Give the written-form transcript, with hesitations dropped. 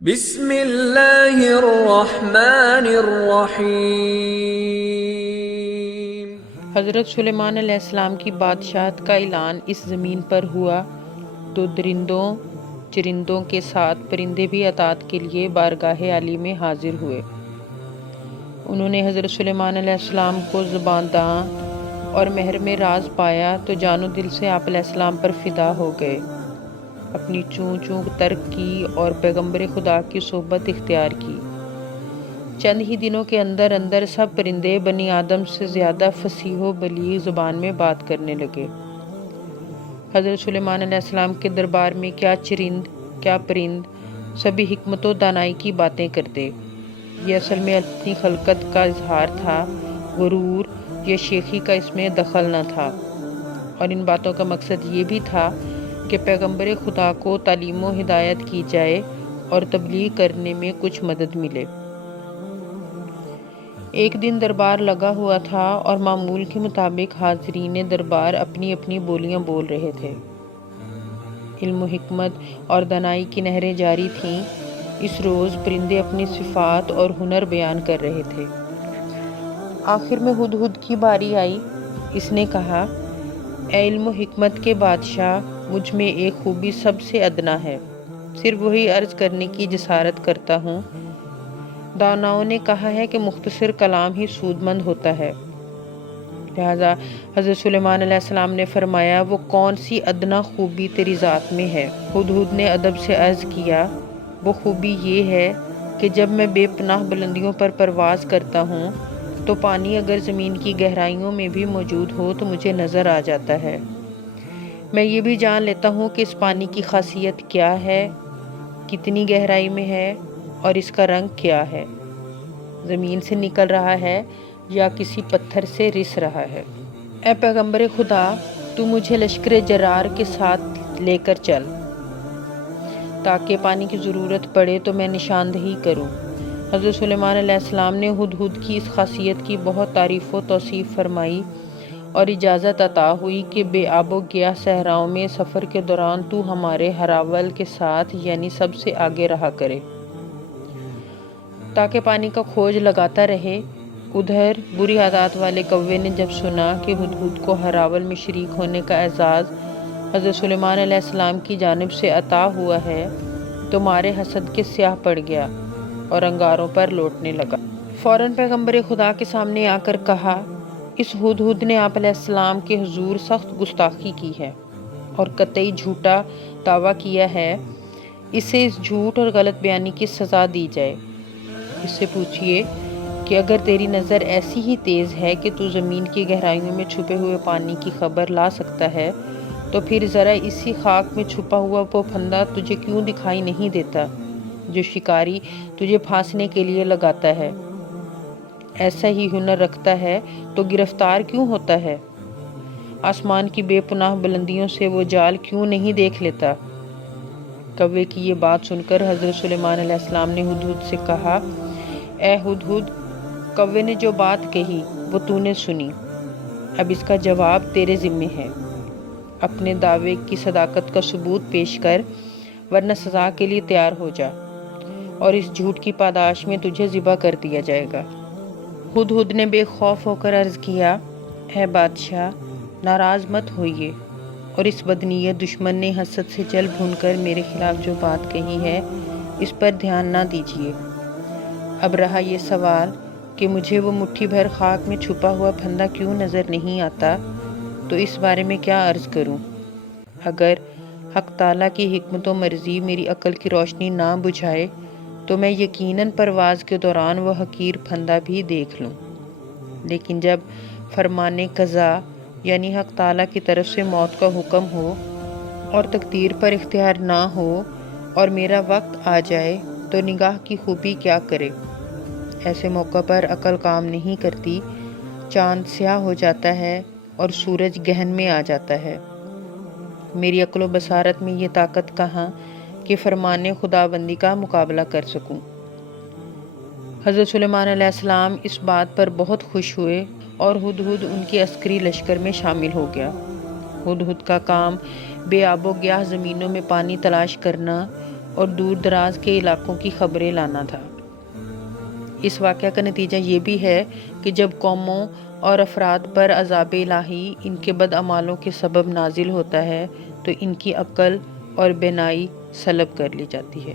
بسم اللہ الرحمن الرحیم۔ حضرت سلیمان علیہ السلام کی بادشاہت کا اعلان اس زمین پر ہوا تو درندوں چرندوں کے ساتھ پرندے بھی اطاعت کے لیے بارگاہ عالی میں حاضر ہوئے۔ انہوں نے حضرت سلیمان علیہ السلام کو زبان داں اور محرم راز پایا تو جان و دل سے آپ علیہ السلام پر فدا ہو گئے، اپنی چوں چوں ترک کی اور پیغمبر خدا کی صحبت اختیار کی۔ چند ہی دنوں کے اندر اندر سب پرندے بنی آدم سے زیادہ فصیح و بلیغ زبان میں بات کرنے لگے۔ حضرت سلیمان علیہ السلام کے دربار میں کیا چرند کیا پرند سبھی حکمت و دانائی کی باتیں کرتے۔ یہ اصل میں اپنی خلقت کا اظہار تھا، غرور یا شیخی کا اس میں دخل نہ تھا، اور ان باتوں کا مقصد یہ بھی تھا کہ پیغمبر خدا کو تعلیم و ہدایت کی جائے اور تبلیغ کرنے میں کچھ مدد ملے۔ ایک دن دربار لگا ہوا تھا اور معمول کے مطابق حاضرین دربار اپنی اپنی بولیاں بول رہے تھے۔ علم و حکمت اور دانائی کی نہریں جاری تھیں۔ اس روز پرندے اپنی صفات اور ہنر بیان کر رہے تھے۔ آخر میں ہدہد کی باری آئی۔ اس نے کہا، اے علم و حکمت کے بادشاہ، مجھ میں ایک خوبی سب سے ادنا ہے، صرف وہی عرض کرنے کی جسارت کرتا ہوں۔ داناؤں نے کہا ہے کہ مختصر کلام ہی سود مند ہوتا ہے، لہذا حضرت سلیمان علیہ السلام نے فرمایا، وہ کون سی ادنا خوبی تیری ذات میں ہے؟ ہدہد نے ادب سے عرض کیا، وہ خوبی یہ ہے کہ جب میں بے پناہ بلندیوں پر پرواز کرتا ہوں تو پانی اگر زمین کی گہرائیوں میں بھی موجود ہو تو مجھے نظر آ جاتا ہے۔ میں یہ بھی جان لیتا ہوں کہ اس پانی کی خاصیت کیا ہے، کتنی گہرائی میں ہے اور اس کا رنگ کیا ہے، زمین سے نکل رہا ہے یا کسی پتھر سے رس رہا ہے۔ اے پیغمبر خدا، تو مجھے لشکر جرار کے ساتھ لے کر چل تاکہ پانی کی ضرورت پڑے تو میں نشاندہی کروں۔ حضرت سلیمان علیہ السلام نے ہدہد کی اس خاصیت کی بہت تعریف و توصیف فرمائی اور اجازت عطا ہوئی کہ بے آب و گیاہ صحراؤں میں سفر کے دوران تو ہمارے ہراول کے ساتھ یعنی سب سے آگے رہا کرے تاکہ پانی کا کھوج لگاتا رہے۔ ادھر بری عادات والے کوے نے جب سنا کہ ہدہد کو ہراول میں شریک ہونے کا اعزاز حضرت سلیمان علیہ السلام کی جانب سے عطا ہوا ہے تو مارے حسد کے سیاہ پڑ گیا اور انگاروں پر لوٹنے لگا۔ فوراً پیغمبر خدا کے سامنے آ کر کہا، اس ہدہد نے آپ علیہ السلام کے حضور سخت گستاخی کی ہے اور قطعی جھوٹا دعویٰ کیا ہے، اسے اس جھوٹ اور غلط بیانی کی سزا دی جائے۔ اس سے پوچھئے کہ اگر تیری نظر ایسی ہی تیز ہے کہ تو زمین کی گہرائیوں میں چھپے ہوئے پانی کی خبر لا سکتا ہے تو پھر ذرا اسی خاک میں چھپا ہوا وہ پھندا تجھے کیوں دکھائی نہیں دیتا جو شکاری تجھے پھانسنے کے لیے لگاتا ہے؟ ایسا ہی ہنر رکھتا ہے تو گرفتار کیوں ہوتا ہے؟ آسمان کی بے پناہ بلندیوں سے وہ جال کیوں نہیں دیکھ لیتا؟ کوے کی یہ بات سن کر حضرت سلیمان علیہ السلام نے ہدہد سے کہا، اے ہدہد، کوے نے جو بات کہی وہ تو نے سنی، اب اس کا جواب تیرے ذمے ہے۔ اپنے دعوے کی صداقت کا ثبوت پیش کر ورنہ سزا کے لیے تیار ہو جا اور اس جھوٹ کی پاداش میں تجھے ذبح کر دیا جائے گا۔ ہدہد نے بے خوف ہو کر عرض کیا، اے بادشاہ، ناراض مت ہوئیے، اور اس بدنیت دشمن نے حسد سے جل بھن کر میرے خلاف جو بات کہی ہے اس پر دھیان نہ دیجیے۔ اب رہا یہ سوال کہ مجھے وہ مٹھی بھر خاک میں چھپا ہوا پھندا کیوں نظر نہیں آتا، تو اس بارے میں کیا عرض کروں؟ اگر حق تعالیٰ کی حکمت و مرضی میری عقل کی روشنی نہ بجھائے تو میں یقیناً پرواز کے دوران وہ حقیر پھندا بھی دیکھ لوں، لیکن جب فرمان قضا یعنی حق تعالیٰ کی طرف سے موت کا حکم ہو اور تقدیر پر اختیار نہ ہو اور میرا وقت آ جائے تو نگاہ کی خوبی کیا کرے؟ ایسے موقع پر عقل کام نہیں کرتی، چاند سیاہ ہو جاتا ہے اور سورج گہن میں آ جاتا ہے۔ میری عقل و بصارت میں یہ طاقت کہاں کہ فرمان خداوندی کا مقابلہ کر سکوں۔ حضرت سلیمان علیہ السلام اس بات پر بہت خوش ہوئے اور ہدہد ان کے عسکری لشکر میں شامل ہو گیا۔ ہدہد کا کام بے آب و گیاہ زمینوں میں پانی تلاش کرنا اور دور دراز کے علاقوں کی خبریں لانا تھا۔ اس واقعہ کا نتیجہ یہ بھی ہے کہ جب قوموں اور افراد پر عذاب الہی ان کے بد اعمالوں کے سبب نازل ہوتا ہے تو ان کی عقل اور بینائی سلب کر لی جاتی ہے۔